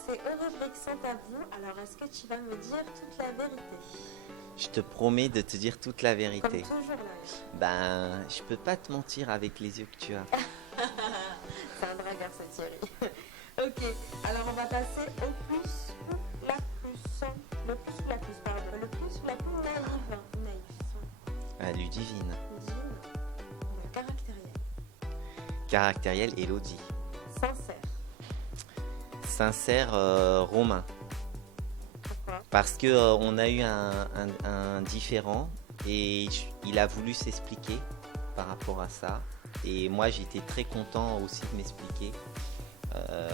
passer aux rubriques sans tabou. Alors, est-ce que tu vas me dire toute la vérité? Je te promets de te dire toute la Comme vérité. toujours, là. Ben, je peux pas te mentir avec les yeux que tu as. C'est un dragueur, ce Thierry. Ok, alors on va passer au plus ou la plus. Le plus ou la plus, pardon. Le plus ou la plus naïve. Ah, Ludivine. Divine. Caractériel. Caractériel, Élodie. Sincère. Sincère, Romain. Pourquoi? Parce que on a eu un différend et il a voulu s'expliquer par rapport à ça. Et moi, j'étais très content aussi de m'expliquer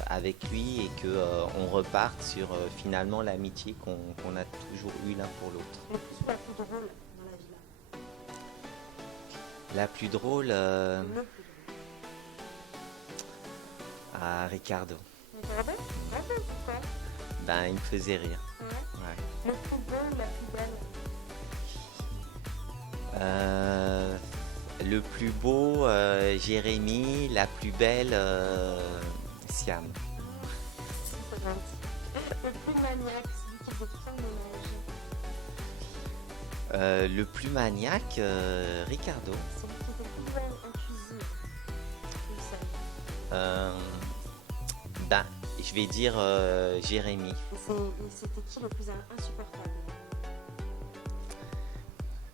avec lui et que on reparte sur finalement l'amitié qu'on a toujours eu l'un pour l'autre. Le plus ou la plus drôle dans la villa. La plus drôle, Le plus drôle. à Ricardo. Regardez, regardez, pourquoi? Ben, il me faisait rire. Ouais. Ouais. Le plus beau ou la plus belle? Le plus beau, Jérémy. La plus belle, Siam. C'est gentil. Le plus maniaque, celui qui veut tout faire ménage. Le plus maniaque, Ricardo. Celui qui était plus bon en cuisine. Le seul. Euh, ben, je vais dire Jérémy. Et c'était qui le plus insupportable?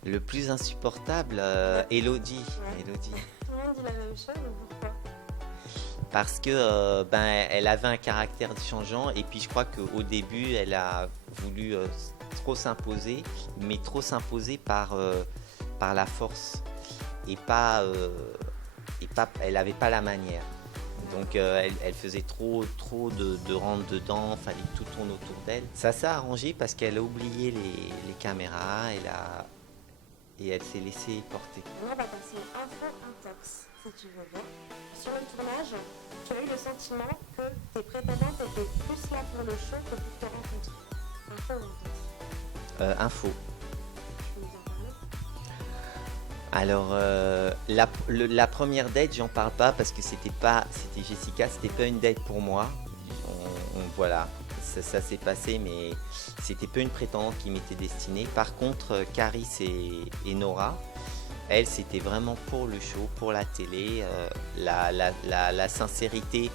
Le plus insupportable, Élodie. Ouais. Élodie. Tout le monde dit la même chose, mais pourquoi? Parce que ben, elle avait un caractère changeant et puis je crois qu'au début, elle a voulu trop s'imposer, mais trop s'imposer par la force et elle n'avait pas la manière. Donc elle faisait trop de rentre dedans, fallait que tout tourne autour d'elle. Ça s'est arrangé parce qu'elle a oublié les caméras, et elle s'est laissée porter. Maintenant, on va passer info intox, si tu veux bien. Sur le tournage, tu as eu le sentiment que tes prétendantes étaient plus là pour le show que pour te rencontrer. Info ou intox? Info. Tu peux nous en parler? Alors la première date, j'en parle pas parce que c'était Jessica, c'était pas une date pour moi. Voilà, ça s'est passé, mais c'était pas une prétendante qui m'était destinée. Par contre, Caris et Nora, elles, c'était vraiment pour le show, pour la télé. La sincérité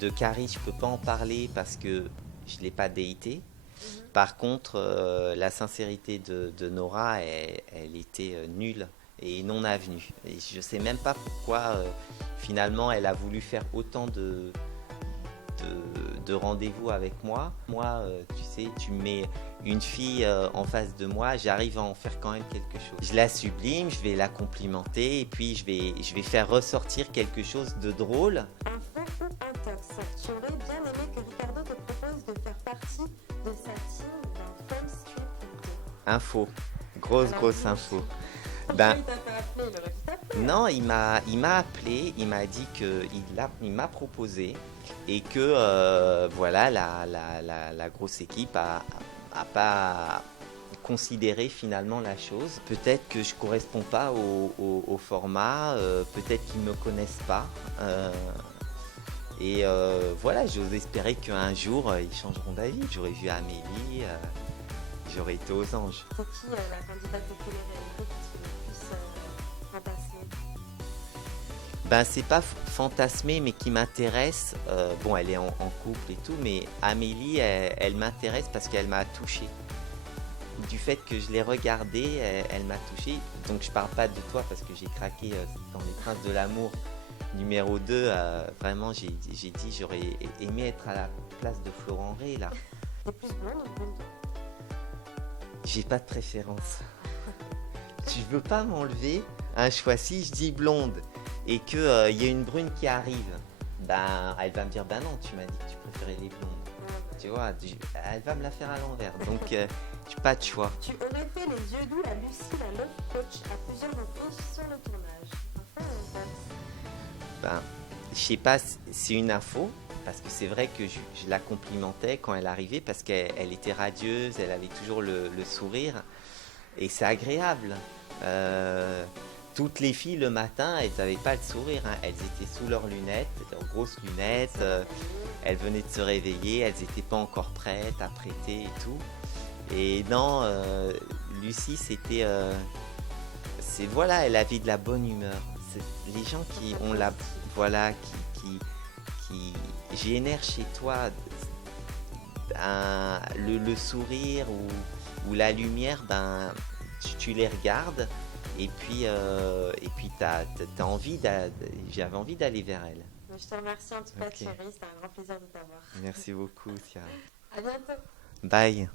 de Caris, je peux pas en parler parce que je l'ai pas datée. Par contre, la sincérité de Nora, elle était nulle et non avenue. Et je sais même pas pourquoi finalement elle a voulu faire autant de rendez-vous avec moi. Moi, tu sais, tu mets une fille en face de moi, j'arrive à en faire quand même quelque chose. Je la sublime, je vais la complimenter et puis je vais faire ressortir quelque chose de drôle. Info ou intox? Tu aurais bien aimé que Ricardo te propose de faire partie de sa team dans Fun Street Crypto. Info, grosse Alors, info. Pourquoi Ben, il t'a pas appelé? Il aurait pu t'appeler. non, il m'a appelé, il m'a dit il m'a proposé et que voilà la grosse équipe a pas considéré finalement la chose. Peut-être que je corresponds pas au format, peut-être qu'ils me connaissent pas. Et voilà, j'ose espérer qu'un jour ils changeront d'avis. J'aurais vu Amélie, j'aurais été aux anges. C'est qui la candidate de télé-réalité qui te fait le plus fantasmer? Ben c'est pas fantasmé mais qui m'intéresse. Bon, elle est en couple et tout, mais Amélie, elle m'intéresse parce qu'elle m'a touché. Du fait que je l'ai regardée, elle m'a touché. Donc je parle pas de toi parce que j'ai craqué dans Les Princes de l'amour numéro 2. Vraiment, j'ai dit j'aurais aimé être à la place de Florent Rey là. T'es plus blonde ou blonde? J'ai pas de préférence. Tu veux pas m'enlever un choix? Si je dis blonde et qu'il y a une brune qui arrive, ben elle va me dire ben non, tu m'as dit que tu préférais les blondes. Tu vois, elle va me la faire à l'envers. Donc j'ai pas de choix. Tu aurais fait les yeux doux à Lucie, la love coach, à plusieurs reprises sur le tournage. Enfin, Ben, je sais pas, c'est une info. Parce que c'est vrai que je la complimentais quand elle arrivait parce qu'elle était radieuse, elle avait toujours le sourire et c'est agréable. toutes les filles le matin, elles n'avaient pas le sourire, hein. Elles étaient sous leurs lunettes, leurs grosses lunettes. Elles venaient de se réveiller, elles n'étaient pas encore prêtes, apprêtées et tout. Et non, Lucie, c'est voilà, elle avait de la bonne humeur. Les gens qui ont la, voilà, qui génèrent chez toi le sourire ou la lumière, ben, tu les regardes et puis t'as envie j'avais envie d'aller vers elle. Je te remercie en tout cas, Ok. Thierry. C'était un grand plaisir de t'avoir. Merci beaucoup, Ciara. À bientôt. Bye.